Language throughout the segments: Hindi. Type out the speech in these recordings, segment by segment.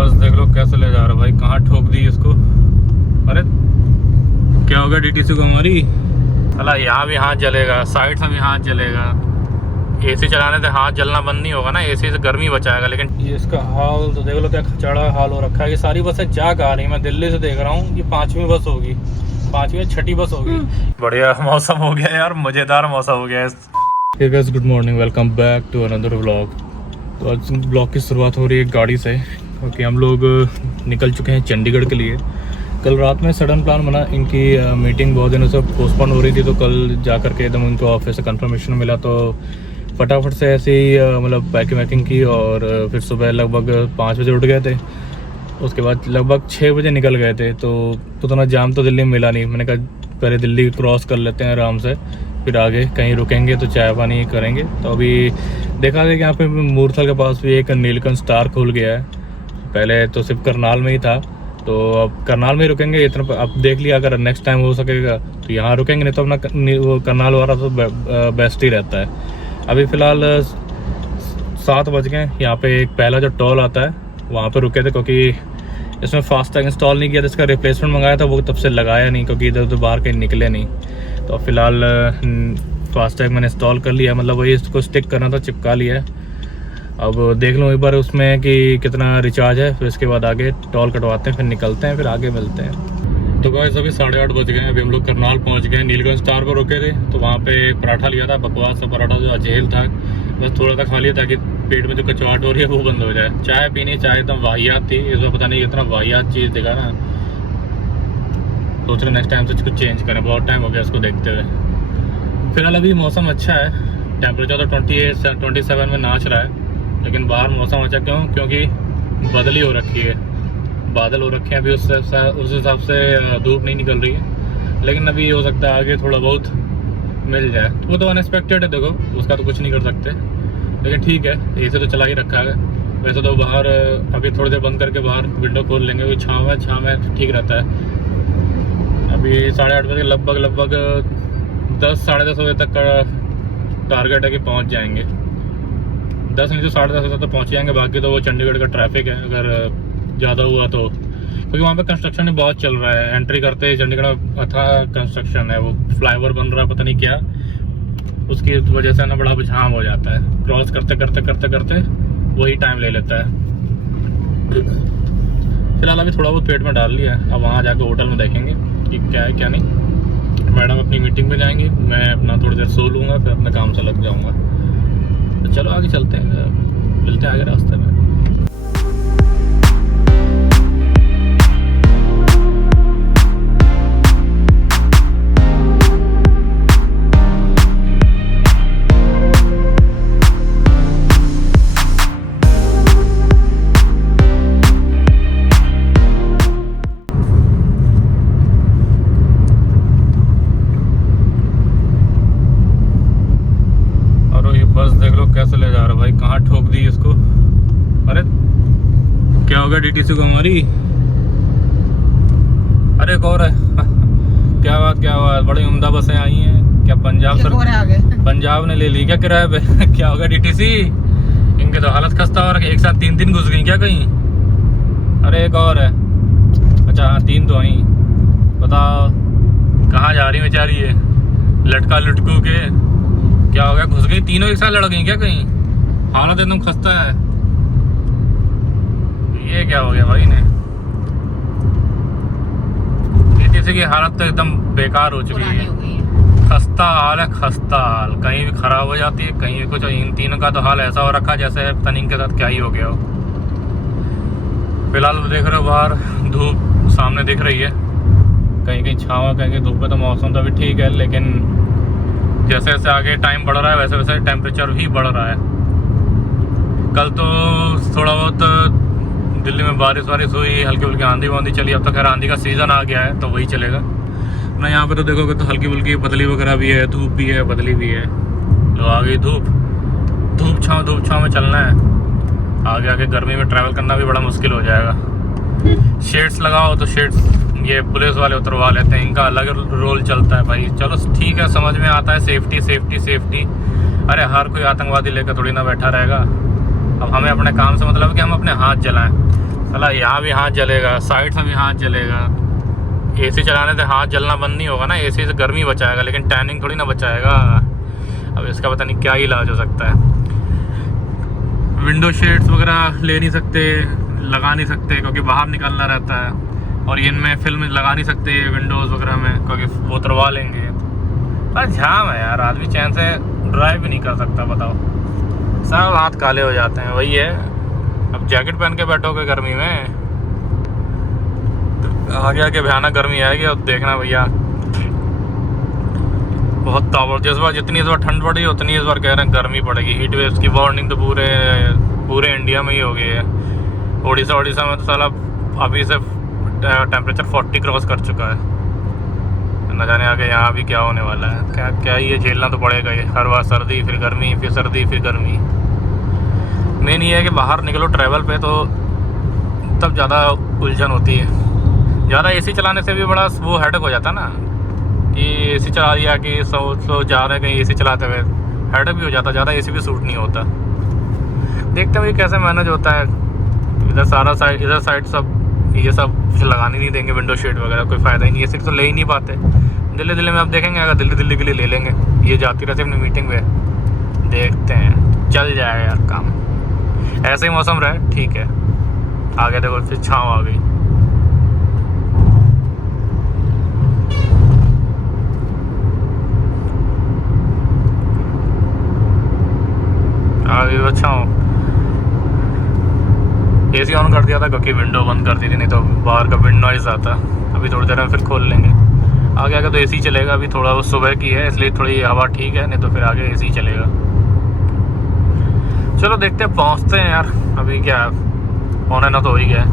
बस देख लो कैसे ले जा रहा भाई, कहाँ ठोक दी इसको। अरे क्या होगा डीटीसी को हमारी। अला यहाँ भी हाथ जलेगा, साइड से भी हाथ जलेगा। एसी चलाने से हाथ जलना बंद नहीं होगा ना, एसी से गर्मी बचाएगा। लेकिन ये इसका हाल तो देख लो, क्या खचड़ा हाल हो रखा है। ये सारी बसें जा आ रही है, मैं दिल्ली से देख रहा हूँ। ये 5वीं बस होगी, 5वीं 6ठी बस होगी। बढ़िया मौसम हो गया यार, मज़ेदार मौसम हो गया। Hey guys, good morning, welcome back to another vlog. तो आज ब्लॉग की शुरुआत हो रही है गाड़ी से, क्योंकि हम लोग निकल चुके हैं चंडीगढ़ के लिए। कल रात में सडन प्लान बना, इनकी मीटिंग बहुत दिनों से पोस्टपोन हो रही थी, तो कल जा कर के एकदम उनको ऑफिस से कंफर्मेशन मिला, तो फटाफट से ऐसे ही मतलब पैकिंग की। और फिर सुबह लगभग 5 बजे उठ गए थे। उसके बाद लगभग 6 बजे निकल गए थे। तो उतना जाम तो दिल्ली में मिला नहीं। मैंने कहा पहले दिल्ली क्रॉस कर लेते हैं आराम से, फिर आगे कहीं रुकेंगे तो चाय पानी करेंगे। तो अभी देखा गया कि यहाँ पे मूर्थल के पास भी एक नीलकंठ स्टार खुल गया है। पहले तो सिर्फ करनाल में ही था, तो अब करनाल में ही रुकेंगे। इतना अब देख लिया, अगर नेक्स्ट टाइम हो सकेगा तो यहाँ रुकेंगे, नहीं तो अपना वो करनाल वाला तो बेस्ट ही रहता है। अभी फ़िलहाल 7 बज गए। यहाँ पे एक पहला जो टोल आता है वहाँ पे रुके थे, क्योंकि इसमें फास्टैग इंस्टॉल नहीं किया था। इसका रिप्लेसमेंट मंगाया था, वो तब से लगाया नहीं, क्योंकि इधर उधर बाहर कहीं निकले नहीं। तो फ़िलहाल फास्टैग मैंने इंस्टॉल कर लिया, मतलब वही इसको स्टिक करना था, चिपका लिया है। अब देख लूँ एक बार उसमें कि कितना रिचार्ज है, फिर इसके बाद आगे टोल कटवाते हैं, फिर निकलते हैं, फिर आगे मिलते हैं। तो गाइस अभी 8:30 बज गए। अभी हम लोग करनाल पहुंच गए। नीलकंठ स्टार पर रुके थे, तो वहाँ पे पराठा लिया था, बकवास सा पराठा जो अजेल था। बस थोड़ा सा खा लिया ताकि पेट में जो कचवाहट हो रही है वो बंद हो जाए। चाय पीनी, चाय एकदम वाहियात थी। इस बार पता नहीं इतना वाहियात चीज़ दिखा ना, सोच रहे नेक्स्ट टाइम से कुछ चेंज करें। बहुत टाइम हो गया इसको देखते हुए। फिलहाल अभी मौसम अच्छा है, टेम्परेचर तो 27 में नाच रहा है, लेकिन बाहर मौसम अच्छा क्यों? क्योंकि बदली हो रखी है, बादल हो रखे हैं। अभी उस हिसाब से धूप नहीं निकल रही है, लेकिन अभी हो सकता है आगे थोड़ा बहुत मिल जाए। वो तो अनएक्सपेक्टेड है, देखो उसका तो कुछ नहीं कर सकते, लेकिन ठीक है। एसी तो चला ही रखा है। वैसे तो बाहर अभी थोड़ी देर बंद करके बाहर विंडो खोल लेंगे, वो छाँव में ठीक रहता है। अभी 8:30 बजे लगभग 10 साढ़े 10 बजे तक का टारगेट है कि पहुँच जाएंगे। 10 नहीं तो 10:30 बजे तक पहुँच जाएंगे। बाकी तो वो चंडीगढ़ का ट्रैफिक है, अगर ज़्यादा हुआ तो, क्योंकि वहाँ पे कंस्ट्रक्शन ही बहुत चल रहा है। एंट्री करते ही चंडीगढ़ अथा कंस्ट्रक्शन है, वो फ्लाईओवर बन रहा है, पता नहीं क्या, उसकी वजह से ना बड़ा जाम हो जाता है। क्रॉस करते वही टाइम ले लेता है। फिलहाल अभी थोड़ा बहुत पेट में डाल लिया है। अब वहाँ जाकर होटल में देखेंगे कि क्या है क्या नहीं। मैडम अपनी मीटिंग में जाएंगी, मैं अपना थोड़ी देर सो लूँगा, फिर अपने काम से लग जाऊँगा। तो चलो आगे चलते हैं, मिलते हैं आगे रास्ते में। बस देख लो कैसे ले जा रहा भाई, कहाँ ठोक दी इसको। अरे क्या होगा डीटीसी को हमारी। अरे एक और है। क्या बात, बड़ी उम्दा बसें आई हैं। क्या पंजाब ने ले ली क्या किराए पे? क्या होगा डीटीसी, इनके तो हालत खस्ता हो रही है। एक साथ 3 घुस गई क्या कहीं? अरे एक और है। अच्छा हाँ, 3 तो आई। बताओ कहाँ जा रही बेचारी है, लटका लुटकू के। क्या हो गया, घुस गई? तीनों एक साथ लड़ गई क्या कहीं? हालत एकदम खस्ता है। ये क्या हो गया भाई ने? किसी की हालत तो एकदम बेकार हो चुकी है। खस्ता हाल है, खस्ता हाल। कहीं भी खराब हो जाती है, कहीं भी कुछ। इन तीनों का तो हाल ऐसा हो रखा जैसे पता नहीं इनके साथ क्या ही हो गया हो। फिलहाल देख रहे हो बाहर धूप सामने दिख रही है, कहीं छावा, कहीं धूप है। तो मौसम तो अभी ठीक है, लेकिन जैसे जैसे आगे टाइम बढ़ रहा है वैसे वैसे टेम्परेचर भी बढ़ रहा है। कल तो थोड़ा बहुत दिल्ली में बारिश हुई, हल्की फुल्की आंधी वांधी चली। अब तो खैर आंधी का सीज़न आ गया है, तो वही चलेगा ना। यहाँ पे तो देखोगे तो हल्की फुल्की बदली वगैरह भी है, धूप भी है, बदली भी है। तो आ गई धूप छाँव में चलना है। आगे गर्मी में ट्रैवल करना भी बड़ा मुश्किल हो जाएगा। शेड्स लगाओ तो शेड्स ये पुलिस वाले उतरवा लेते हैं, इनका अलग रोल चलता है भाई। चलो ठीक है, समझ में आता है, सेफ्टी। अरे हर कोई आतंकवादी लेकर थोड़ी ना बैठा रहेगा। अब हमें अपने काम से मतलब कि हम अपने हाथ जलाएं। साला यहाँ भी हाथ जलेगा, साइड से भी हाथ जलेगा। एसी चलाने से हाथ जलना बंद नहीं होगा ना, एसी से गर्मी बचाएगा लेकिन टैनिंग थोड़ी ना बचाएगा। अब इसका पता नहीं क्या इलाज हो सकता है। विंडो शेड्स वगैरह ले नहीं सकते, लगा नहीं सकते क्योंकि बाहर निकलना रहता है, और इनमें फिल्म लगा नहीं सकते विंडोज़ वगैरह में क्योंकि वो उतरवा लेंगे। बस जाम है यार, आदमी चैन से ड्राइव भी नहीं कर सकता। बताओ, सब हाथ काले हो जाते हैं। वही है, अब जैकेट पहन के बैठोगे गर्मी में, आगे आगे भयानक गर्मी आएगी। और देखना भैया, बहुत ताबड़, जिस बार जितनी इस बार ठंड पड़ी उतनी इस बार कह रहे हैं गर्मी पड़ेगी। हीट वेव्स की वार्निंग तो पूरे इंडिया में ही हो गई है। उड़ीसा में तो साला अभी से टेम्परेचर 40 क्रॉस कर चुका है। न जाने आगे यहाँ भी क्या होने वाला है। क्या ये झेलना तो पड़ेगा ही, हर बार सर्दी फिर गर्मी फिर सर्दी फिर गर्मी। मेन ये है कि बाहर निकलो ट्रैवल पे तो तब ज़्यादा उलझन होती है। ज़्यादा एसी चलाने से भी बड़ा वो हेडेक हो जाता है ना, कि एसी चला दिया कि सो जा रहे हैं कहीं एसी चलाते हुए, हेडेक भी हो जाता। ज़्यादा एसी भी सूट नहीं होता। देखते हैं कैसे मैनेज होता है। इधर साइड सब ये सब कुछ लगाने नहीं देंगे, विंडो शेड वगैरह, कोई फ़ायदा ही नहीं। एसी तो ले ही नहीं पाते। दिल्ली में आप देखेंगे, अगर दिल्ली के लिए ले लेंगे, ये जाती रहती अपनी मीटिंग में, देखते हैं चल जाएगा यार काम। ऐसे ही मौसम रहे ठीक है, आगे देखो फिर छाँव आ गई। अच्छा हो, एसी ऑन कर दिया था क्योंकि विंडो बंद कर दी थी, नहीं तो बाहर का विंड नॉइज़ आता। अभी थोड़ी देर में फिर खोल लेंगे। आगे तो एसी चलेगा। अभी थोड़ा वो सुबह की है इसलिए थोड़ी हवा ठीक है, नहीं तो फिर आगे एसी चलेगा। चलो देखते हैं, पहुंचते हैं यार। अभी क्या पौने 9 तो हो ही गया,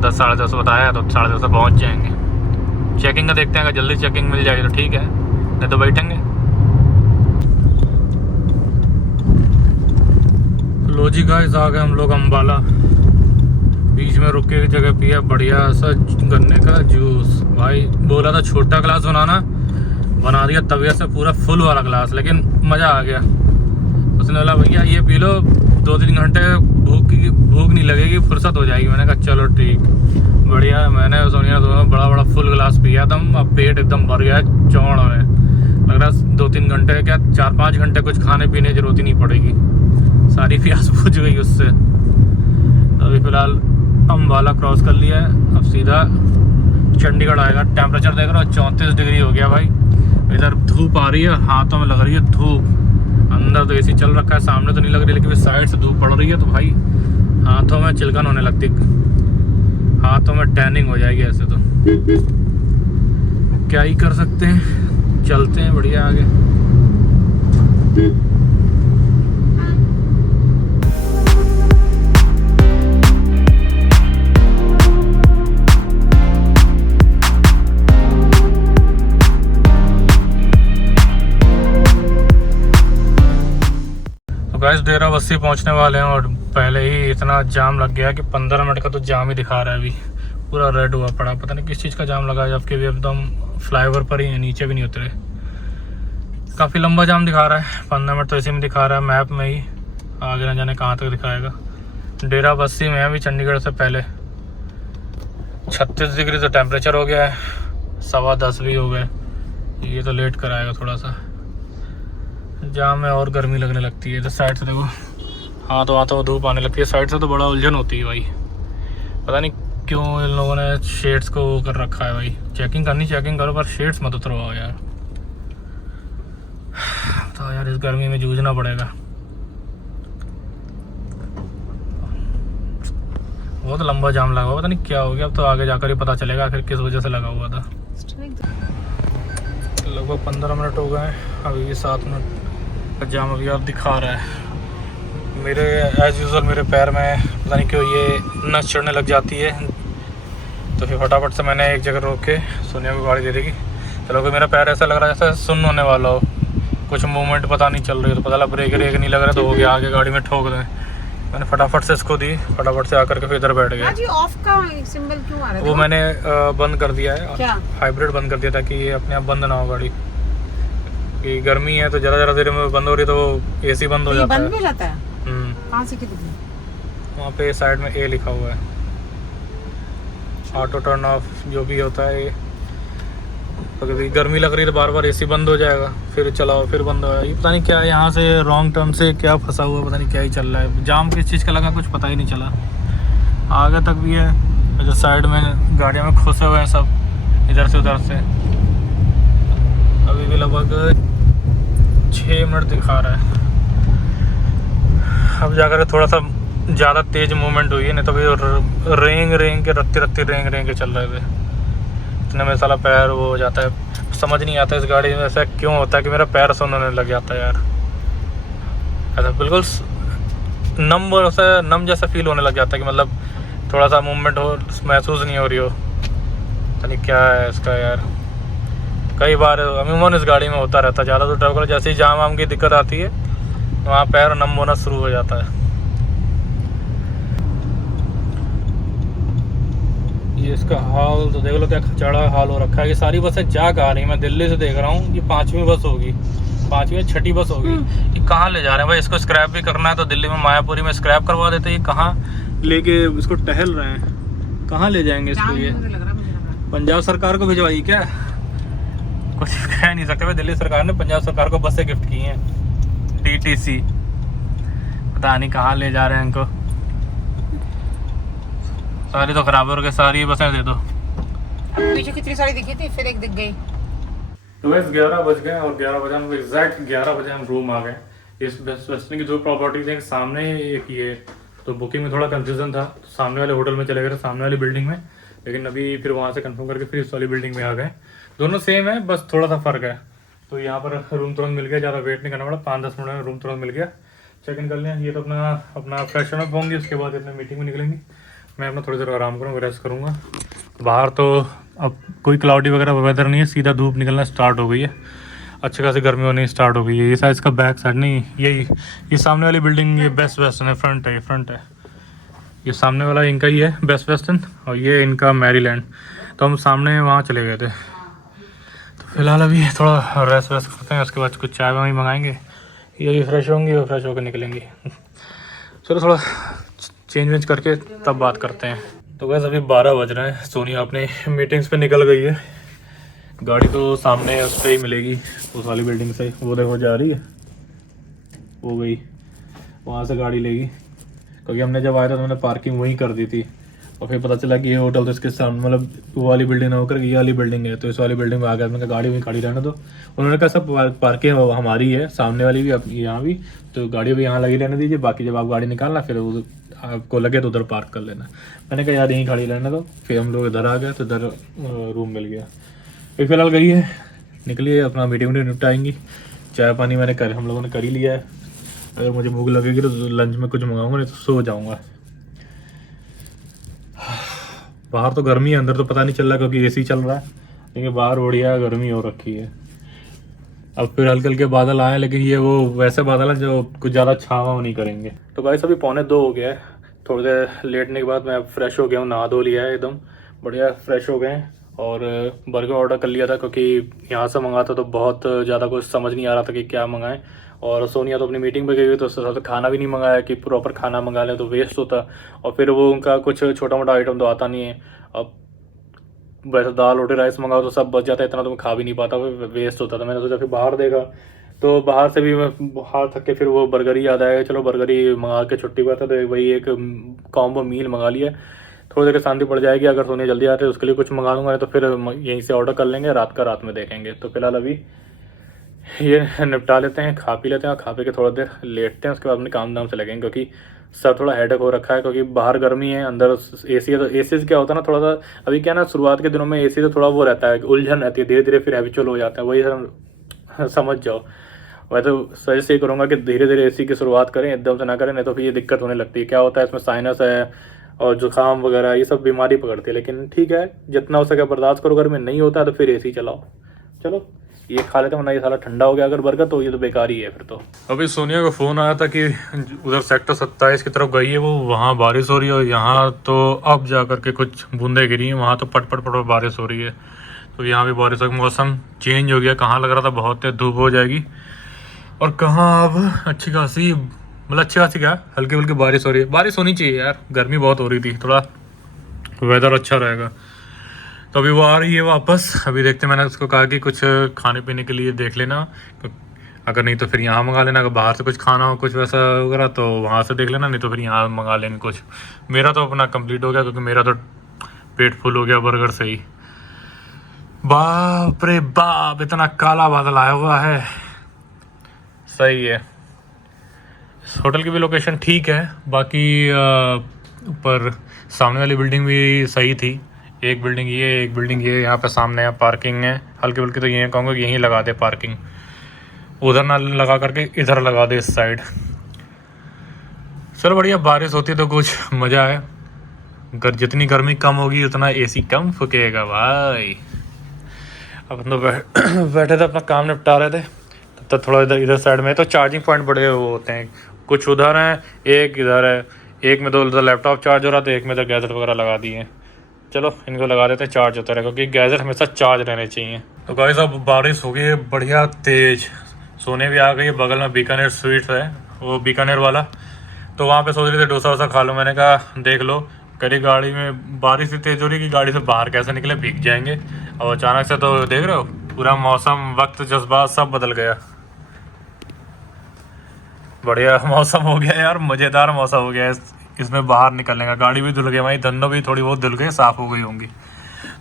10 साढ़े 10 बताया तो 10:30 पहुँच जाएंगे। चेकिंग का देखते हैं, अगर जल्दी चेकिंग मिल जाएगी तो ठीक है, नहीं तो बैठेंगे। लो जी गाइस, आ गए हम लोग अम्बाला। बीच में रुक के जगह पिया बढ़िया सा गन्ने का जूस। भाई बोला था छोटा ग्लास बनाना, बना दिया तबीयत से पूरा फुल वाला ग्लास, लेकिन मज़ा आ गया। उसने बोला भैया ये पी लो, 2-3 घंटे भूख नहीं लगेगी, फुर्सत हो जाएगी। मैंने कहा चलो ठीक, बढ़िया। मैंने सोनिया दोनों बड़ा फुल ग्लास पिया था। अब पेट एकदम भर गया चौड़ में। लग रहा 2-3 घंटे क्या 4-5 घंटे कुछ खाने पीने की जरूरत ही नहीं पड़ेगी, सारी प्यास बुझ गई उससे। अभी फ़िलहाल अम्बाला क्रॉस कर लिया है, अब सीधा चंडीगढ़ आएगा। टेम्परेचर देख रहा हो 34 डिग्री हो गया भाई। इधर धूप आ रही है, हाथों में लग रही है धूप। अंदर तो एसी चल रखा है, सामने तो नहीं लग रही, लेकिन साइड से धूप पड़ रही है तो भाई हाथों में चिलकन होने लगती, हाथों में टैनिंग हो जाएगी। ऐसे तो क्या ही कर सकते हैं, चलते हैं बढ़िया आगे। गाइस डेराबस्सी पहुंचने वाले हैं और पहले ही इतना जाम लग गया कि 15 मिनट का तो जाम ही दिखा रहा है। अभी पूरा रेड हुआ पड़ा, पता नहीं किस चीज़ का जाम लगा है, जबकि भी एकदम फ्लाईओवर पर ही है, नीचे भी नहीं उतरे। काफ़ी लंबा जाम दिखा रहा है। 15 मिनट तो इसी में दिखा रहा है मैप में ही, आगे न जाने कहाँ तक दिखाएगा। डेराबस्सी में अभी चंडीगढ़ से पहले 36 डिग्री तो टेम्परेचर हो गया है, 10:15 भी हो गए। ये तो लेट कराएगा थोड़ा सा, जाम में और गर्मी लगने लगती है। इधर साइड से देखो हाथों धूप आने लगती है, साइड से तो बड़ा उलझन होती है भाई। पता नहीं क्यों इन लोगों ने शेड्स को वो कर रखा है भाई। चेकिंग करनी, चेकिंग करो, पर शेड्स मत उतरवाओ यार। तो यार इस गर्मी में जूझना पड़ेगा। बहुत लंबा जाम लगा हुआ, पता नहीं क्या हो गया। अब तो आगे जाकर ही पता चलेगा आखिर किस वजह से लगा हुआ था। लगभग 15 मिनट हो गए, अभी भी 7 मिनट का जाम अभी अब दिखा रहा है। मेरे एज़ यूजुअल मेरे पैर में पता नहीं क्यों ये नस चढ़ने लग जाती है, तो फिर फटाफट से मैंने एक जगह रोक के सोनिया को गाड़ी दे देगी। चलो कि मेरा पैर ऐसा लग रहा है जैसे सुन्न होने वाला हो, कुछ मूवमेंट पता नहीं चल रही, तो पता लगा ब्रेक नहीं लग रहा, तो हो गया आगे गाड़ी में ठोक दें। मैंने फटाफट से इसको दी, फटाफट से आकर के फिर इधर बैठ गया। जी ऑफ का सिंबल क्यों आ रहा है? वो मैंने बंद कर दिया है, क्या? हाइब्रिड बंद कर दिया ताकि ये अपने आप बंद ना हो गाड़ी, कि गर्मी है तो ज़रा देर में बंद हो रही है तो एसी बंद हो जाता है। बंद भी जाता है? कहाँ से कितनी? वहाँ पे साइड में ए लिखा हुआ है, ऑटो टर्न ऑफ जो भी होता है ये। कभी गर्मी लग रही है तो बार बार एसी बंद हो जाएगा, फिर चलाओ फिर बंद हो जाएगा। ये पता नहीं क्या है, यहाँ से रॉन्ग टर्न से क्या फंसा हुआ, पता नहीं क्या ही चल रहा है। जाम किस चीज़ का लगा कुछ पता ही नहीं चला। आगे तक भी है, जो साइड में गाड़ियों में घुसे हुए हैं सब इधर से उधर से। अभी भी लगभग 6 मिनट दिखा रहा है। अब जाकर थोड़ा सा ज़्यादा तेज़ मूवमेंट हुई है, नहीं तो भी रेंग के रत्ती रेंग के चल रहे थे। इतने में साला पैर वो हो जाता है। समझ नहीं आता इस गाड़ी में ऐसा क्यों होता है कि मेरा पैर सोने लग जाता है यार। ऐसा बिल्कुल नम जैसा फील होने लग जाता है कि मतलब थोड़ा सा मूवमेंट हो महसूस नहीं हो रही हो। पता नहीं क्या है इसका यार। कई बार अमूमन इस गाड़ी में होता रहता है। ज़्यादा तो ट्रैवल जैसे ही जाम वाम की दिक्कत आती है वहाँ पैर नम होना शुरू हो जाता है। ये इसका हाल तो देख लो क्या खचाड़ा हाल हो रखा है। ये सारी बसें जा आ रही हैं, मैं दिल्ली से देख रहा हूँ। ये 5वीं बस होगी, 5वीं 6ठी बस होगी। ये कहाँ ले जा रहे हैं भाई? इसको स्क्रैप भी करना है तो दिल्ली में मायापुरी में स्क्रैप करवा देते। ये कहाँ लेके इसको टहल रहे हैं, कहाँ ले जाएंगे इसको? ये पंजाब सरकार को भिजवाई क्या? कुछ कह नहीं सकते भाई। दिल्ली सरकार ने पंजाब सरकार को बसें गिफ्ट की हैं, DTC। पता नहीं कहाँ ले जा रहे हैं इनको। सारी तो खराब हो गई, सारी बसें दे दो। पीछे कितनी सारी दिखी थी, फिर एक दिख गई। तो बस 11 बज गए और 11 बजे हम एग्जैक्ट 11 बजे हम रूम आ गए। इस बेस्ट वेस्टर्न की 2 प्रॉपर्टीज हैं, सामने एक ये। तो बुकिंग में थोड़ा कंफ्यूजन था, तो सामने वाले होटल में चले गए थे, सामने वाली बिल्डिंग में। लेकिन अभी फिर वहाँ से कंफर्म करके फिर इस वाली बिल्डिंग में आ गए। दोनों सेम है, बस थोड़ा सा फ़र्क है। तो यहाँ पर रूम तुरंत मिल गया, ज़्यादा वेट नहीं करना पड़ा। 5-10 मिनट में रूम तुरंत मिल गया। चेक इन कर लिया। ये तो अपना फ्रेशन अप होंगी, उसके बाद अपने मीटिंग में निकलेंगी। मैं अपना थोड़ी देर आराम करूँगा, रेस्ट करूँगा। बाहर तो अब कोई क्लाउडी वगैरह वेदर नहीं है, सीधा धूप निकलना स्टार्ट हो गई है। अच्छी खासी गर्मी होनी स्टार्ट हो गई है। ये साइड इसका बैक साइड नहीं, ये सामने वाली बिल्डिंग ये बेस्ट वेस्टर्न है, फ्रंट है, ये फ्रंट है। ये सामने वाला इनका ही है बेस्ट वेस्टर्न, और ये इनका मैरीलैंड। तो हम सामने वहाँ चले गए थे। तो फिलहाल अभी थोड़ा रेस्ट करते हैं, उसके बाद कुछ चाय वाय मंगाएंगे। ये भी फ्रेश होंगी और फ्रेश होकर निकलेंगी। चलो थोड़ा चेंज वेंज करके तब बात करते हैं। तो वैसे अभी 12 बज रहे हैं। सोनिया अपने मीटिंग्स पे निकल गई है। गाड़ी तो सामने उस पर ही मिलेगी, उस वाली बिल्डिंग से। वो देखो जा रही है, वो गई वहाँ से गाड़ी लेगी। क्योंकि हमने जब आया था तो मैंने पार्किंग वहीं कर दी थी, और फिर पता चला कि ये होटल तो इसके सामने, मतलब वो वाली बिल्डिंग ना होकर ये वाली बिल्डिंग है। तो इस वाली बिल्डिंग में आ गया। मैंने कहा गाड़ी वहीं खड़ी रहने दो। उन्होंने कहा सब पार्किंग हमारी है, सामने वाली भी यहाँ भी, तो गाड़ी भी यहाँ लगी रहने दीजिए। बाकी जब आप गाड़ी निकालना फिर आपको लगे तो उधर पार्क कर लेना। मैंने कहा यार यहीं खड़ी रहने दो। फिर हम लोग इधर आ गए तो इधर रूम मिल गया। फिर फिलहाल गई है, निकली है, अपना मीटिंग निपटाएंगी। चाय पानी हम लोगों ने कर ही लिया है। अगर मुझे भूख लगेगी तो लंच में कुछ मंगाऊंगा, नहीं तो सो जाऊंगा। बाहर तो गर्मी है, अंदर तो पता नहीं चल रहा क्योंकि एसी चल रहा है। लेकिन बाहर बढ़िया गर्मी हो रखी है। अब फिर हल्के हल्के बादल आए, लेकिन ये वो वैसे बादल हैं जो कुछ ज़्यादा छाँव नहीं करेंगे। तो भाई अभी 1:45 हो गया है। थोड़ी देर लेटने के बाद मैं फ्रेश हो गया हूँ, नहा धो लिया है, एकदम बढ़िया फ्रेश हो गए हैं। और बर्गर ऑर्डर कर लिया था क्योंकि यहाँ से मंगाता तो बहुत ज़्यादा कुछ समझ नहीं आ रहा था कि क्या मंगाएं। और सोनिया तो अपनी मीटिंग पे गई हुई, तो उसके साथ खाना भी नहीं मंगाया कि प्रॉपर खाना मंगा लें तो वेस्ट होता। और फिर वो उनका कुछ छोटा मोटा आइटम तो आता नहीं है। अब वैसे दाल रोटी राइस मंगाओ तो सब बच जाता है, इतना तो मैं खा भी नहीं पाता, वेस्ट होता था। मैंने सोचा फिर बाहर देखा, तो बाहर से भी मैं बाहर थक के फिर वो बर्गर ही याद आया। चलो बर्गर ही मंगा के छुट्टी पर था, तो वही एक कॉम्बो मील मंगा लिया। थोड़ी देर शांति पड़ जाएगी। अगर सोनिया जल्दी आते हैं उसके लिए कुछ मंगा लूँगा, तो फिर यहीं से ऑर्डर कर लेंगे, रात में देखेंगे। तो फिलहाल अभी ये निपटा लेते हैं, खा पी लेते हैं, और खा पी के थोड़ा देर लेटते हैं। उसके बाद अपने काम धाम से लगेंगे, क्योंकि सर थोड़ा हेडेक हो रखा है। क्योंकि बाहर गर्मी है, अंदर एसी है। तो एसी से क्या होता है ना, थोड़ा सा अभी क्या ना, शुरुआत के दिनों में एसी से थोड़ा वो रहता है, उलझन रहती है। धीरे धीरे फिर हैबिचुअल हो जाता है, वही समझ जाओ। मैं तो सजेस्ट ये करूँगा कि धीरे धीरे एसी की शुरुआत करें, एकदम से ना करें, नहीं तो फिर ये दिक्कत होने लगती है। क्या होता है इसमें, साइनस है और जुकाम वगैरह ये सब बीमारी पकड़ती है। लेकिन ठीक है, जितना हो सके बर्दाश्त करो। अगर में नहीं होता है तो फिर एसी चलाओ। चलो ये खा लेते हैं, वरना ये साला ठंडा हो गया अगर बर्गर, तो ये तो बेकार ही है फिर तो। अभी सोनिया को फ़ोन आया था कि उधर सेक्टर 27 की तरफ गई है वो, वहाँ बारिश हो रही है। और यहाँ तो अब जा कर के कुछ बूंदें गिरी हैं, वहाँ तो पट बारिश हो रही है। तो यहाँ भी बारिश का मौसम चेंज हो गया। कहाँ लग रहा था बहुत तेज धूप हो जाएगी, और कहाँ अब अच्छी खासी मतलब अच्छी खासी क्या, हल्की हल्की बारिश हो रही है, बारिश होनी चाहिए यार, गर्मी बहुत हो रही थी, थोड़ा वेदर अच्छा रहेगा। तो अभी वो आ रही है वापस, अभी देखते, मैंने उसको कहा कि कुछ खाने पीने के लिए देख लेना, तो अगर नहीं तो फिर यहाँ मंगा लेना, अगर बाहर से कुछ खाना हो कुछ वैसा वगैरह तो वहाँ से देख लेना, नहीं तो फिर यहाँ मंगा लेंगे कुछ। मेरा तो अपना कंप्लीट हो गया क्योंकि मेरा तो पेट फुल हो गया बर्गर से ही। बाप रे बाप, इतना काला बादल आया हुआ है। सही है, इस होटल की भी लोकेशन ठीक है, बाकी ऊपर सामने वाली बिल्डिंग भी सही थी। एक बिल्डिंग ये, एक बिल्डिंग ये, यहाँ पे सामने यहाँ पार्किंग है, हल्की हल्की, तो ये कहूँगा कि यहीं लगा दे पार्किंग, उधर ना लगा करके इधर लगा दे इस साइड। चलो बढ़िया, बारिश होती है तो कुछ मज़ा है, जितनी गर्मी कम होगी उतना एसी कम फूकेगा भाई। अपन तो बैठे थे अपना काम निपटा रहे थे, तब तक थोड़ा इधर साइड में तो चार्जिंग पॉइंट बड़े वो होते हैं, कुछ उधर हैं, एक इधर है, एक में तो उधर लैपटॉप चार्ज हो रहा था, एक में तो गैजेट वगैरह लगा दिए हैं। चलो इनको लगा देते हैं, चार्ज होता रहेगा, क्योंकि गैजेट हमेशा चार्ज रहने चाहिए। तो गाइस अब बारिश हो गई है बढ़िया तेज़, सोने भी आ गई है, बगल में बीकानेर स्वीट्स है, वो बीकानेर वाला, तो वहाँ पे सोच रहे थे डोसा वोसा खा लो। मैंने कहा देख लो, करी गाड़ी में बारिश इतनी तेज़ हो रही है कि गाड़ी से बाहर कैसे निकले, भीग जाएंगे। और अचानक से तो देख रहे हो पूरा मौसम, वक्त, जज्बात सब बदल गया। बढ़िया मौसम हो गया यार, मज़ेदार मौसम हो गया इसमें बाहर निकलने का। गाड़ी भी धुल गई भाई, धनो भी थोड़ी बहुत धुल गई, साफ़ हो गई होंगी।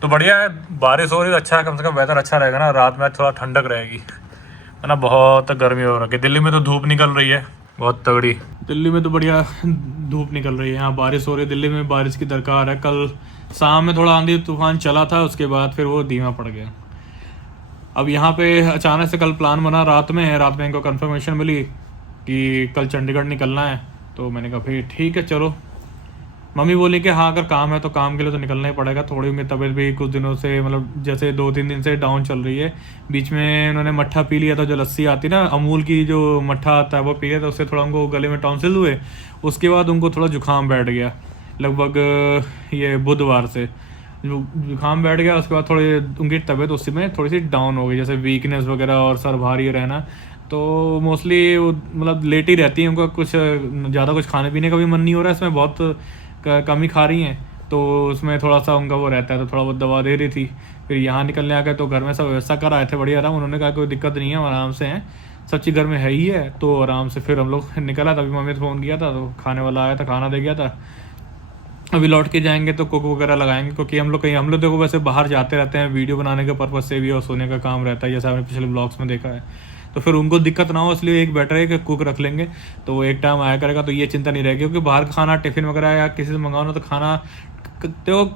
तो बढ़िया है, बारिश हो रही है, अच्छा है, कम से कम वेदर अच्छा रहेगा ना, रात में थोड़ा ठंडक रहेगी, है ना। बहुत गर्मी हो रही है, दिल्ली में तो धूप निकल रही है बहुत तगड़ी, दिल्ली में तो बढ़िया धूप निकल रही है। यहाँ बारिश हो रही है, दिल्ली में बारिश की दरकार है। कल शाम में थोड़ा आंधी तूफान चला था, उसके बाद फिर वो धीमा पड़ गया। अब यहाँ पे अचानक से कल प्लान बना, रात में इनको कंफर्मेशन मिली कि कल चंडीगढ़ निकलना है, तो मैंने कहा फिर ठीक है चलो। मम्मी बोली कि हाँ अगर काम है तो काम के लिए तो निकलना ही पड़ेगा। थोड़ी मेरी तबीयत भी कुछ दिनों से, मतलब जैसे 2-3 दिन से डाउन चल रही है। बीच में उन्होंने मट्ठा पी लिया था, जो लस्सी आती ना अमूल की, जो मट्ठा आता है वो पी लिया था, उससे थोड़ा उनको गले में टॉन्सिल हुए। उसके बाद उनको थोड़ा जुकाम बैठ गया, लगभग ये बुधवार से जुकाम बैठ गया। उसके बाद थोड़ी उनकी तबीयत उसी में थोड़ी सी डाउन हो गई, जैसे वीकनेस वगैरह और सर भारी रहना। तो मोस्टली वो मतलब लेट ही रहती है, उनका कुछ ज़्यादा कुछ खाने पीने का भी मन नहीं हो रहा है, इसमें बहुत कम ही खा रही हैं, तो उसमें थोड़ा सा उनका वो रहता है, तो थोड़ा बहुत दवा दे रही थी। फिर यहाँ निकलने आ गए तो घर में सब व्यवस्था कर आए थे बढ़िया आराम। उन्होंने कहा कोई दिक्कत नहीं है, आराम से हैं, सब चीज़ घर में है ही है, तो आराम से। फिर हम लोग निकला, तभी मम्मी ने फ़ोन किया था, तो खाने वाला आया था, खाना दे गया था। अभी लौट के जाएंगे तो कुक वगैरह लगाएंगे, क्योंकि हम लोग देखो वैसे बाहर जाते रहते हैं वीडियो बनाने के पर्पज़ से भी, और सोने का काम रहता है, जैसा आपने पिछले ब्लॉग्स में देखा है। तो फिर उनको दिक्कत ना हो, इसलिए एक बेटर है कि कुक रख लेंगे, तो वो एक टाइम आया करेगा, तो ये चिंता नहीं रहेगी। क्योंकि बाहर का खाना टिफ़िन वगैरह या किसी से मंगाओ ना, तो खाना तो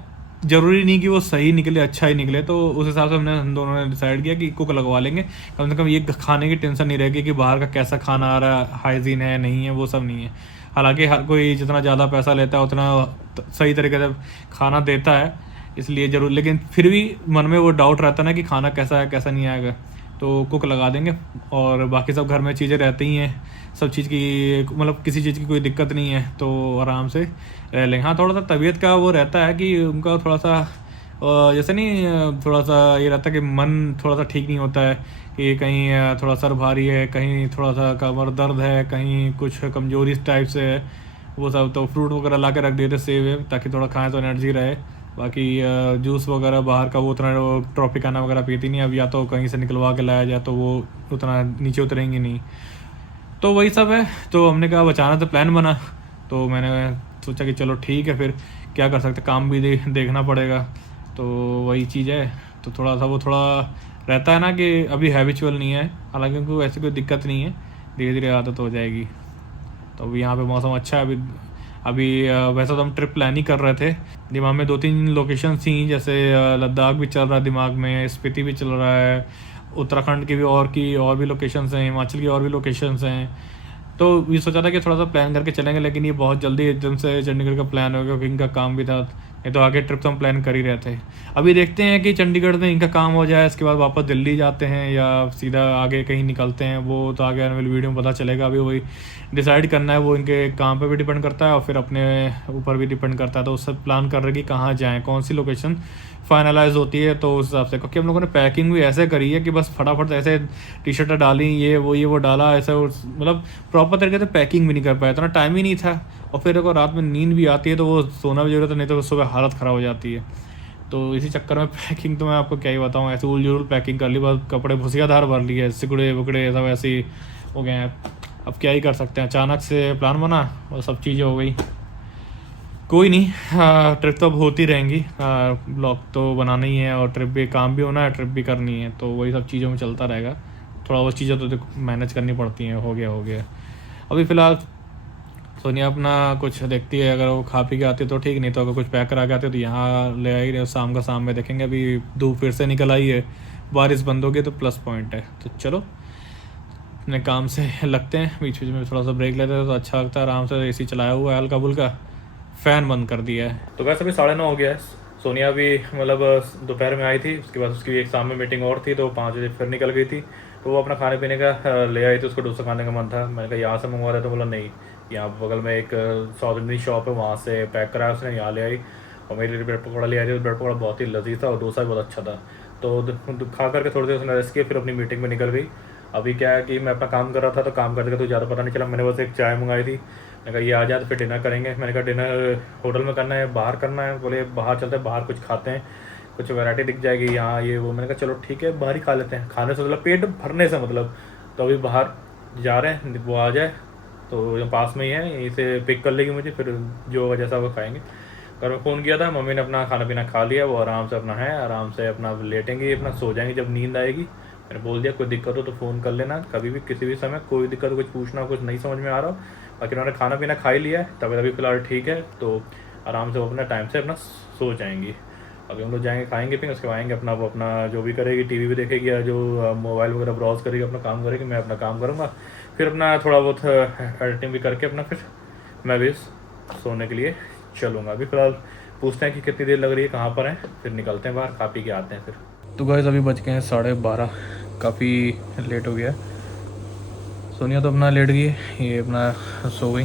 ज़रूरी नहीं कि वो सही निकले, अच्छा ही निकले। तो उस हिसाब से हम दोनों ने डिसाइड किया कि कुक लगवा लेंगे, कम से कम ये खाने की टेंशन नहीं रहेगी कि बाहर का कैसा खाना आ रहा है, हाइजीन है नहीं है, वो सब नहीं है। हालांकि हर कोई जितना ज़्यादा पैसा लेता है उतना सही तरीके से खाना देता है, इसलिए ज़रूर, लेकिन फिर भी मन में वो डाउट रहता है ना कि खाना कैसा है कैसा नहीं आएगा। तो कुक लगा देंगे, और बाकी सब घर में चीज़ें रहती ही हैं, सब चीज़ की मतलब किसी चीज़ की कोई दिक्कत नहीं है, तो आराम से रह लेंगे। हाँ थोड़ा सा तबीयत का वो रहता है कि उनका थोड़ा सा जैसे नहीं, थोड़ा सा ये रहता है कि मन थोड़ा सा ठीक नहीं होता है, कि कहीं थोड़ा सर भारी है, कहीं थोड़ा सा कमर दर्द है, कहीं कुछ कमजोरी इस टाइप से है, वो सब। तो फ्रूट वगैरह ला के रख दिए थे सेब वेब, ताकि थोड़ा खाएं तो एनर्जी रहे। बाकी जूस वगैरह बाहर का वो उतना ट्रॉपिकाना वगैरह पीती नहीं, अब या तो कहीं से निकलवा के लाया जाए, तो वो उतना नीचे उतरेंगे नहीं। तो वही सब है। तो हमने कहा अचानक से प्लान बना, तो मैंने सोचा कि चलो ठीक है, फिर क्या कर सकते, काम भी देखना पड़ेगा, तो वही चीज़ है। तो थोड़ा सा वो थोड़ा रहता है ना कि अभी हैबिचुअल नहीं है, हालांकि उनको ऐसी कोई दिक्कत नहीं है, धीरे धीरे आदत हो जाएगी। तो अभी यहाँ पे मौसम अच्छा है। अभी वैसे तो हम ट्रिप प्लान ही कर रहे थे, दिमाग में 2-3 लोकेशन थी, जैसे लद्दाख भी चल रहा है दिमाग में, स्पीति भी चल रहा है, उत्तराखंड की और भी लोकेशंस हैं, हिमाचल की और भी लोकेशंस हैं। तो ये सोचा था कि थोड़ा सा प्लान करके चलेंगे, लेकिन ये बहुत जल्दी एकदम से चंडीगढ़ का प्लान हो गया, क्योंकि इनका काम भी था, नहीं तो आगे ट्रिप तो हम प्लान कर ही रहे थे। अभी देखते हैं कि चंडीगढ़ में इनका काम हो जाए, इसके बाद वापस दिल्ली जाते हैं या सीधा आगे कहीं निकलते हैं, वो तो आगे आने वाली वीडियो में पता चलेगा। अभी वही डिसाइड करना है, वो इनके काम पे भी डिपेंड करता है और फिर अपने ऊपर भी डिपेंड करता है। तो उससे प्लान कर रहे कि कहाँ जाएँ, कौन सी लोकेशन फाइनलाइज होती है तो उस हिसाब से, क्योंकि हम लोगों ने पैकिंग भी ऐसे करी है कि बस फटाफट ऐसे टी शर्टें डाली, ये वो डाला, ऐसे मतलब प्रॉपर तरीके से पैकिंग भी नहीं कर पाया, इतना टाइम ही नहीं था। और फिर अगर रात में नींद भी आती है तो वो सोना भी जरूरत है, नहीं तो सुबह हालत ख़राब हो जाती है। तो इसी चक्कर में पैकिंग तो मैं आपको क्या ही बताऊँ, ऐसे उल जुल पैकिंग कर ली, बस कपड़े भुसियाधार भर लिए, सिकुड़े वुकड़े सब ऐसे ही हो गए हैं। अब क्या ही कर सकते हैं, अचानक से प्लान बना और सब चीज़ें हो गई। कोई नहीं, ट्रिप तो अब होती रहेंगी, ब्लॉग तो बनाना ही है और ट्रिप भी, काम भी होना है, ट्रिप भी करनी है, तो वही सब चीज़ों में चलता रहेगा। थोड़ा बहुत चीज़ें तो देखो मैनेज करनी पड़ती हैं, हो गया। अभी फ़िलहाल सोनिया अपना कुछ देखती है, अगर वो खा पी के आती है तो ठीक, नहीं तो अगर कुछ पैक करा के आती है तो यहाँ ले आई रहे, शाम का शाम में देखेंगे। अभी धूप फिर से निकल आई है, बारिश बंद हो गई तो प्लस पॉइंट है। तो चलो अपने काम से लगते हैं, बीच में थोड़ा सा ब्रेक लेते हैं तो अच्छा लगता है। आराम से एसी चलाया हुआ है हल्का फुल्का, फ़ैन बंद कर दिया है। तो वैसे अभी 9:30 हो गया है। सोनिया भी मतलब दोपहर में आई थी, उसके बाद उसकी एक शाम में मीटिंग और थी तो 5 बजे फिर निकल गई थी। तो वो अपना खाने पीने का ले आई थी, उसको डोसा खाने का मन था। मैंने कहा यहाँ से मंगवा रहे, तो बोला नहीं, यहाँ बगल में एक साउथ इंडियन शॉप है, वहाँ से पैक कराया उसने, यहाँ ले आई। और मेरे लिए ब्रेड पकौड़ा ले आई थी, ब्रेड पकौड़ा बहुत ही लजीज था और डोसा भी बहुत अच्छा था। तो खा करके थोड़ी देर उसने रेस्ट किया, फिर अपनी मीटिंग में निकल गई। अभी क्या है कि मैं अपना काम कर रहा था, तो काम करते तो ज़्यादा पता नहीं चला। मैंने बस एक चाय मंगाई थी, मैंने कहा ये आ जाए तो फिर डिनर करेंगे। मैंने कहा डिनर होटल में करना है, बाहर करना है, बोले बाहर चलते हैं, बाहर कुछ खाते हैं, कुछ वैरायटी दिख जाएगी यहाँ ये वो। मैंने कहा चलो ठीक है, बाहर ही खा लेते हैं, खाने से मतलब पेट भरने से मतलब। तो अभी बाहर जा रहे हैं, वो आ जाए तो यहाँ पास में ही है, यहीं से पिक कर लेगी मुझे, फिर जो होगा जैसा वो खाएँगे। घर में फ़ोन किया था, मम्मी ने अपना खाना पीना खा लिया, वो आराम से अपना है, आराम से अपना लेटेंगे, अपना सो जाएंगे जब नींद आएगी। मैंने बोल दिया कोई दिक्कत हो तो फ़ोन कर लेना कभी भी, किसी भी समय, कोई दिक्कत हो, कुछ पूछना, कुछ नहीं समझ में आ रहा हो। बाकी उन्होंने खाना पीना खा ही लिया है, तभी अभी फ़िलहाल ठीक है, तो आराम से वो अपना टाइम से अपना सो जाएंगी। अभी हम लोग जाएंगे, खाएंगे फिर उसके आएंगे, अपना वो अपना जो भी करेगी, टीवी भी देखेगी या जो मोबाइल वगैरह ब्राउज़ करेगी, अपना काम करेगी, मैं अपना काम करूँगा। फिर अपना थोड़ा बहुत एडिटिंग भी करके अपना फिर मैं भी सोने के लिए चलूँगा। अभी फ़िलहाल पूछते हैं कि कितनी देर लग रही है, कहाँ पर हैं, फिर निकलते हैं बाहर, खा पी के आते हैं फिर। तो गाइस अभी बज गए हैं 12:30, काफ़ी लेट हो गया। सोनिया तो अपना लेट गई, ये अपना सो गई,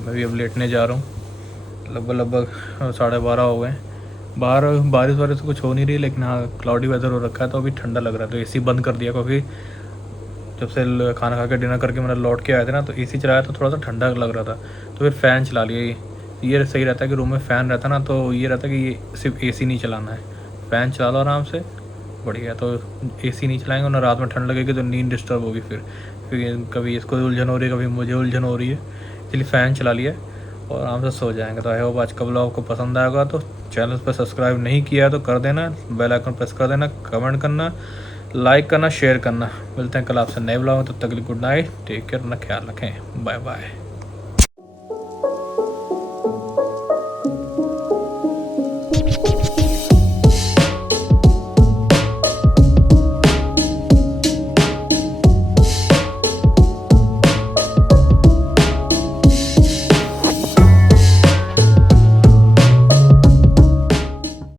मैं भी अब लेटने जा रहा हूँ। लगभग 12:30 हो गए। बाहर बारिश वारिश कुछ हो नहीं रही, लेकिन हाँ क्लाउडी वेदर हो रखा है, तो अभी ठंडा लग रहा है। तो एसी बंद कर दिया, क्योंकि जब से खाना खा के डिनर करके मैंने लौट के आए थे ना, तो एसी चलाया तो थोड़ा सा ठंडा लग रहा था, तो फिर फ़ैन चला लिया। ये सही रहता है कि रूम में फ़ैन रहता ना, तो ये रहता है कि ये सिर्फ एसी नहीं चलाना है, फ़ैन चला लो आराम से, बढ़िया। तो एसी नहीं चलाएंगे और ना रात में ठंड लगेगी तो नींद डिस्टर्ब होगी, फिर कभी इसको उलझन हो रही है, कभी मुझे उलझन हो रही है, इसलिए फ़ैन चला लिया और आराम से सो जाएंगे। तो आई होप आज का ब्लॉग आपको पसंद आएगा। तो चैनल पर सब्सक्राइब नहीं किया है तो कर देना, बेल आइकन प्रेस कर देना, कमेंट करना, लाइक करना, शेयर करना। मिलते हैं कल आपसे नए ब्लॉग में, तब तक के लिए गुड नाइट, टेक केयर, अपना ख्याल रखें, बाय बाय।